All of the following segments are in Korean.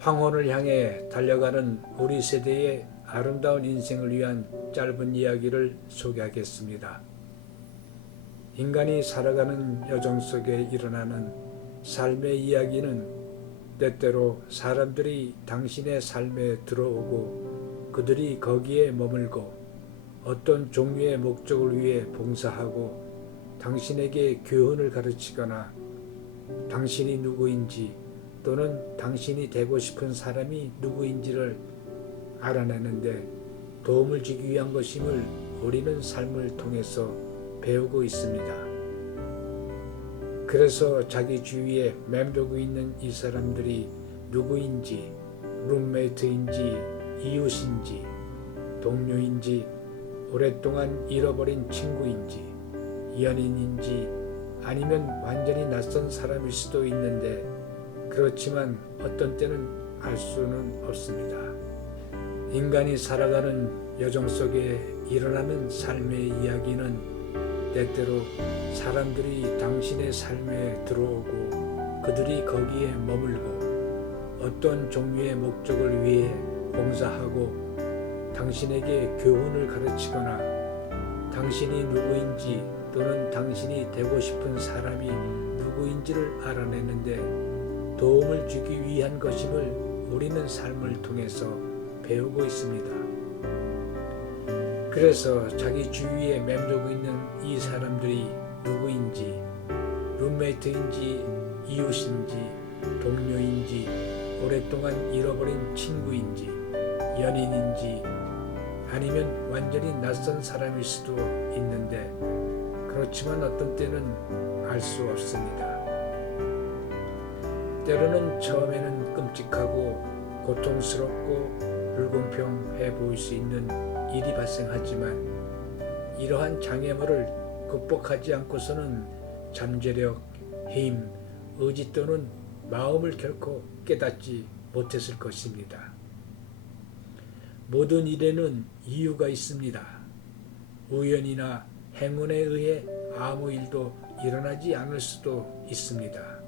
황혼을 향해 달려가는 우리 세대의 아름다운 인생을 위한 짧은 이야기를 소개하겠습니다. 인간이 살아가는 여정 속에 일어나는 삶의 이야기는 때때로 사람들이 당신의 삶에 들어오고 그들이 거기에 머물고 어떤 종류의 목적을 위해 봉사하고 당신에게 교훈을 가르치거나 당신이 누구인지 또는 당신이 되고 싶은 사람이 누구인지를 알아내는데 도움을 주기 위한 것임을 우리는 삶을 통해서 배우고 있습니다. 그래서 자기 주위에 맴돌고 있는 이 사람들이 누구인지, 룸메이트인지, 이웃인지, 동료인지, 오랫동안 잃어버린 친구인지, 연인인지, 아니면 완전히 낯선 사람일 수도 있는데 그렇지만 어떤 때는 알 수는 없습니다. 인간이 살아가는 여정 속에 일어나는 삶의 이야기는 때때로 사람들이 당신의 삶에 들어오고 그들이 거기에 머물고 어떤 종류의 목적을 위해 봉사하고 당신에게 교훈을 가르치거나 당신이 누구인지 또는 당신이 되고 싶은 사람이 누구인지를 알아내는데 도움을 주기 위한 것임을 우리는 삶을 통해서 배우고 있습니다. 그래서 자기 주위에 맴돌고 있는 이 사람들이 누구인지, 룸메이트인지, 이웃인지, 동료인지, 오랫동안 잃어버린 친구인지, 연인인지, 아니면 완전히 낯선 사람일 수도 있는데 그렇지만 어떤 때는 알 수 없습니다. 때로는 처음에는 끔찍하고 고통스럽고 불공평해 보일 수 있는 일이 발생하지만 이러한 장애물을 극복하지 않고서는 잠재력, 힘, 의지 또는 마음을 결코 깨닫지 못했을 것입니다. 모든 일에는 이유가 있습니다. 우연이나 행운에 의해 아무 일도 일어나지 않을 수도 있습니다.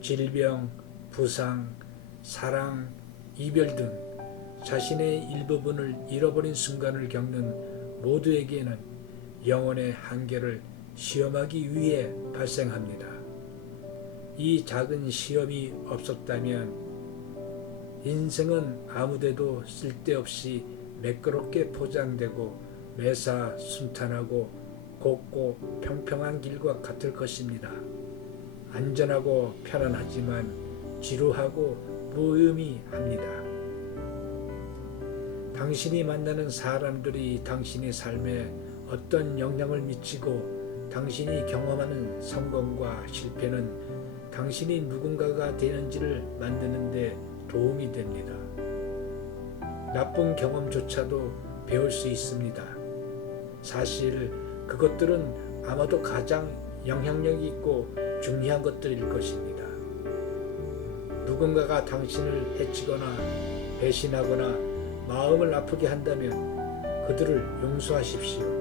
질병, 부상, 사랑, 이별 등 자신의 일부분을 잃어버린 순간을 겪는 모두에게는 영혼의 한계를 시험하기 위해 발생합니다. 이 작은 시험이 없었다면 인생은 아무데도 쓸데없이 매끄럽게 포장되고 매사 순탄하고 곱고 평평한 길과 같을 것입니다. 안전하고 편안하지만 지루하고 무의미합니다. 당신이 만나는 사람들이 당신의 삶에 어떤 영향을 미치고 당신이 경험하는 성공과 실패는 당신이 누군가가 되는지를 만드는 데 도움이 됩니다. 나쁜 경험조차도 배울 수 있습니다. 사실 그것들은 아마도 가장 영향력 있고 중요한 것들일 것입니다. 누군가가 당신을 해치거나 배신하거나 마음을 아프게 한다면 그들을 용서하십시오.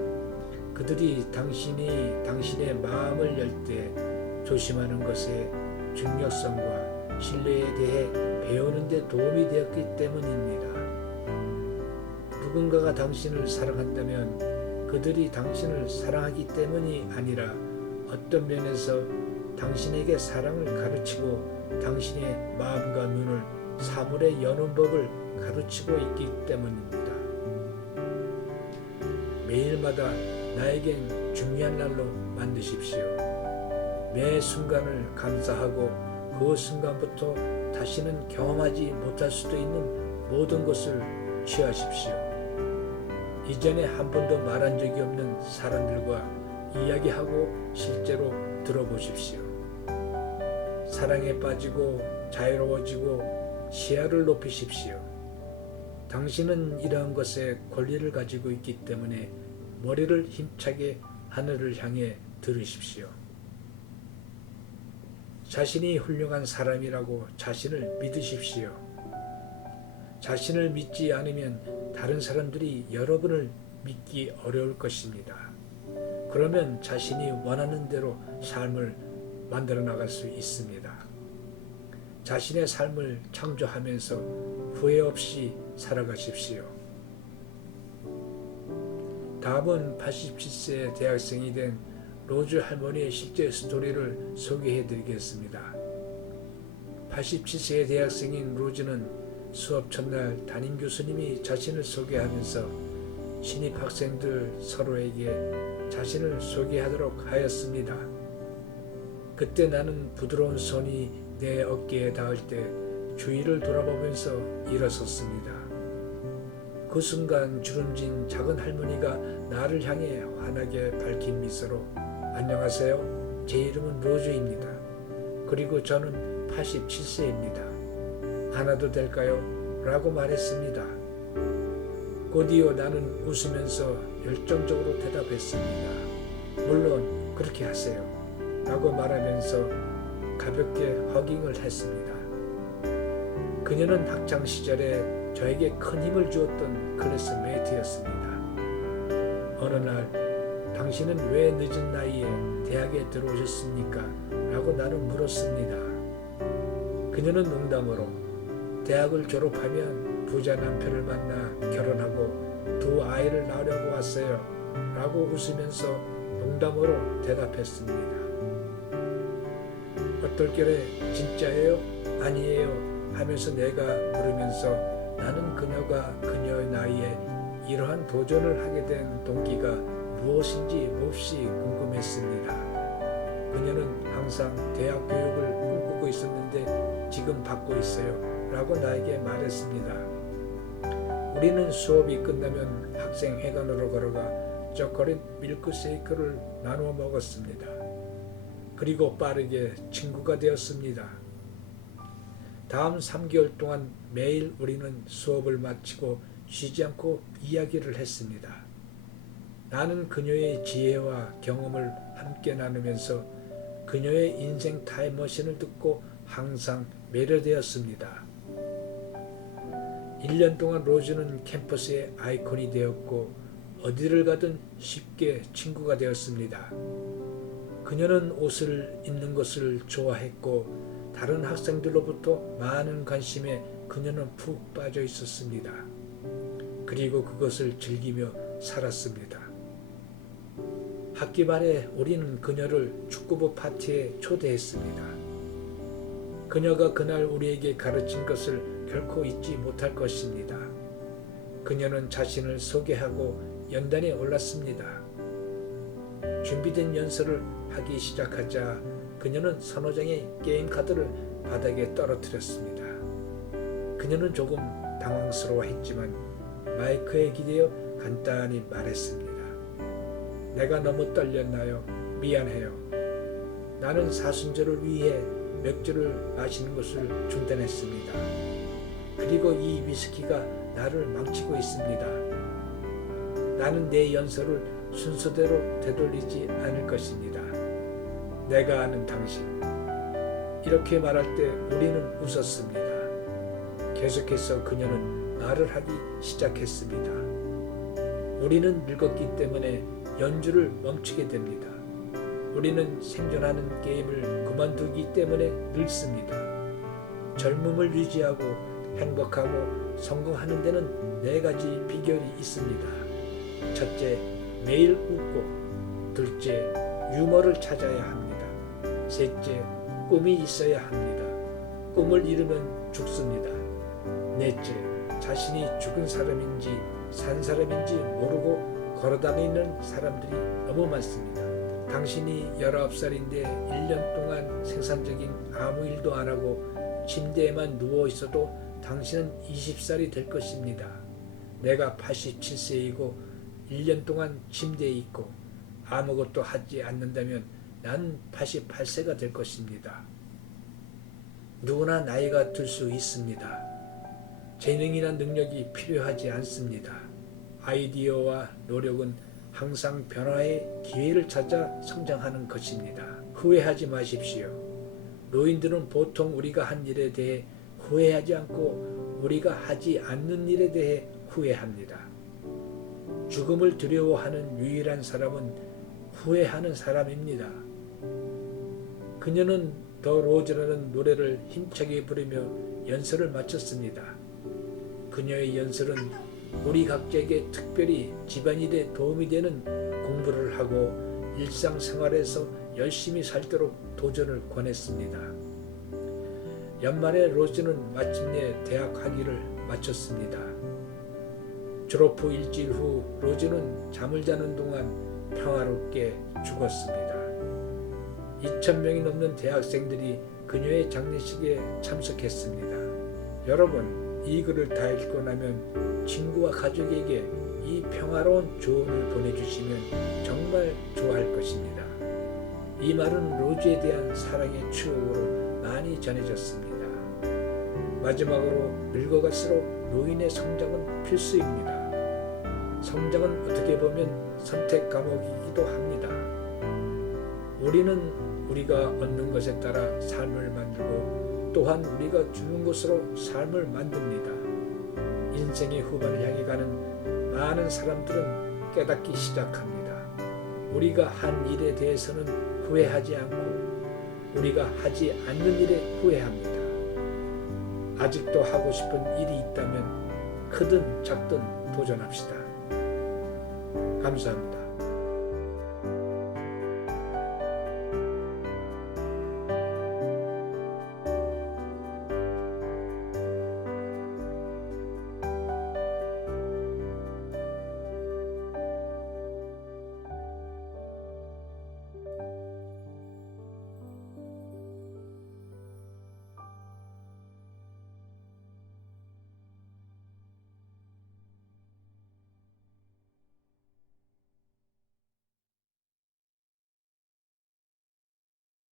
그들이 당신이 당신의 마음을 열 때 조심하는 것의 중요성과 신뢰에 대해 배우는 데 도움이 되었기 때문입니다. 누군가가 당신을 사랑한다면 그들이 당신을 사랑하기 때문이 아니라 어떤 면에서 당신에게 사랑을 가르치고 당신의 마음과 눈을 사물에 여는 법을 가르치고 있기 때문입니다. 매일마다 나에겐 중요한 날로 만드십시오. 매 순간을 감사하고 그 순간부터 다시는 경험하지 못할 수도 있는 모든 것을 취하십시오. 이전에 한 번도 말한 적이 없는 사람들과 이야기하고 실제로 들어보십시오. 사랑에 빠지고 자유로워지고 시야를 높이십시오. 당신은 이러한 것에 권리를 가지고 있기 때문에 머리를 힘차게 하늘을 향해 들으십시오. 자신이 훌륭한 사람이라고 자신을 믿으십시오. 자신을 믿지 않으면 다른 사람들이 여러분을 믿기 어려울 것입니다. 그러면 자신이 원하는 대로 삶을 만들어 나갈 수 있습니다. 자신의 삶을 창조하면서 후회 없이 살아가십시오. 다음은 87세 대학생이 된 로즈 할머니의 실제 스토리를 소개해 드리겠습니다. 87세의 대학생인 로즈는 수업 첫날 담임 교수님이 자신을 소개하면서 신입 학생들 서로에게 자신을 소개하도록 하였습니다. 그때 나는 부드러운 손이 내 어깨에 닿을 때 주위를 돌아보면서 일어섰습니다. 그 순간 주름진 작은 할머니가 나를 향해 환하게 밝힌 미소로 안녕하세요. 제 이름은 로즈입니다. 그리고 저는 87세입니다. 안아도 될까요? 라고 말했습니다. 곧이어 나는 웃으면서 열정적으로 대답했습니다. 물론 그렇게 하세요. 라고 말하면서 가볍게 허깅을 했습니다. 그녀는 학창시절에 저에게 큰 힘을 주었던 클래스메이트였습니다. 어느 날 당신은 왜 늦은 나이에 대학에 들어오셨습니까? 라고 나는 물었습니다. 그녀는 농담으로 대학을 졸업하면 부자 남편을 만나 결혼하고 두 아이를 낳으려고 왔어요. 라고 웃으면서 농담으로 대답했습니다. 어떨결에 진짜예요? 아니에요? 하면서 내가 물으면서 나는 그녀가 그녀의 나이에 이러한 도전을 하게 된 동기가 무엇인지 몹시 궁금했습니다. 그녀는 항상 대학 교육을 꿈꾸고 있었는데 지금 받고 있어요. 라고 나에게 말했습니다. 우리는 수업이 끝나면 학생회관으로 걸어가 초콜릿 밀크쉐이크를 나누어 먹었습니다. 그리고 빠르게 친구가 되었습니다. 다음 3개월 동안 매일 우리는 수업을 마치고 쉬지 않고 이야기를 했습니다. 나는 그녀의 지혜와 경험을 함께 나누면서 그녀의 인생 타임머신을 듣고 항상 매료되었습니다. 1년 동안 로즈는 캠퍼스의 아이콘이 되었고 어디를 가든 쉽게 친구가 되었습니다. 그녀는 옷을 입는 것을 좋아했고 다른 학생들로부터 많은 관심에 그녀는 푹 빠져 있었습니다. 그리고 그것을 즐기며 살았습니다. 학기 말에 우리는 그녀를 축구부 파티에 초대했습니다. 그녀가 그날 우리에게 가르친 것을 결코 잊지 못할 것입니다. 그녀는 자신을 소개하고 연단에 올랐습니다. 준비된 연설을 하기 시작하자 그녀는 서너 장의 게임 카드를 바닥에 떨어뜨렸습니다. 그녀는 조금 당황스러워했지만 마이크에 기대어 간단히 말했습니다. 내가 너무 떨렸나요? 미안해요. 나는 사순절을 위해 맥주를 마시는 것을 중단했습니다. 그리고 이 위스키가 나를 망치고 있습니다. 나는 내 연설을 순서대로 되돌리지 않을 것입니다. 내가 아는 당신. 이렇게 말할 때 우리는 웃었습니다. 계속해서 그녀는 말을 하기 시작했습니다. 우리는 늙었기 때문에 연주를 멈추게 됩니다. 우리는 생존하는 게임을 그만두기 때문에 늙습니다. 젊음을 유지하고 행복하고 성공하는 데는 4가지 비결이 있습니다. 첫째, 매일 웃고. 둘째, 유머를 찾아야 합니다. 셋째, 꿈이 있어야 합니다. 꿈을 잃으면 죽습니다. 넷째, 자신이 죽은 사람인지 산 사람인지 모르고 걸어다니는 사람들이 너무 많습니다. 당신이 19살인데 1년 동안 생산적인 아무 일도 안 하고 침대에만 누워 있어도 당신은 20살이 될 것입니다. 내가 87세이고 1년 동안 침대에 있고 아무것도 하지 않는다면 난 88세가 될 것입니다. 누구나 나이가 들 수 있습니다. 재능이나 능력이 필요하지 않습니다. 아이디어와 노력은 항상 변화의 기회를 찾아 성장하는 것입니다. 후회하지 마십시오. 노인들은 보통 우리가 한 일에 대해 후회하지 않고 우리가 하지 않는 일에 대해 후회합니다. 죽음을 두려워하는 유일한 사람은 후회하는 사람입니다. 그녀는 더 로즈라는 노래를 힘차게 부르며 연설을 마쳤습니다. 그녀의 연설은 우리 각자에게 특별히 집안일에 도움이 되는 공부를 하고 일상생활에서 열심히 살도록 도전을 권했습니다. 연말에 로즈는 마침내 대학 학위를 마쳤습니다. 졸업 후 일주일 후 로즈는 잠을 자는 동안 평화롭게 죽었습니다. 2,000명이 넘는 대학생들이 그녀의 장례식에 참석했습니다. 여러분, 이 글을 다 읽고 나면 친구와 가족에게 이 평화로운 조언을 보내주시면 정말 좋아할 것입니다. 이 말은 로즈에 대한 사랑의 추억으로 많이 전해졌습니다. 마지막으로 늙어갈수록 노인의 성장은 필수입니다. 성장은 어떻게 보면 선택 과목이기도 합니다. 우리는 우리가 얻는 것에 따라 삶을 만들고 또한 우리가 주는 것으로 삶을 만듭니다. 인생의 후반을 향해 가는 많은 사람들은 깨닫기 시작합니다. 우리가 한 일에 대해서는 후회하지 않고 우리가 하지 않는 일에 후회합니다. 아직도 하고 싶은 일이 있다면 크든 작든 도전합시다. 감사합니다.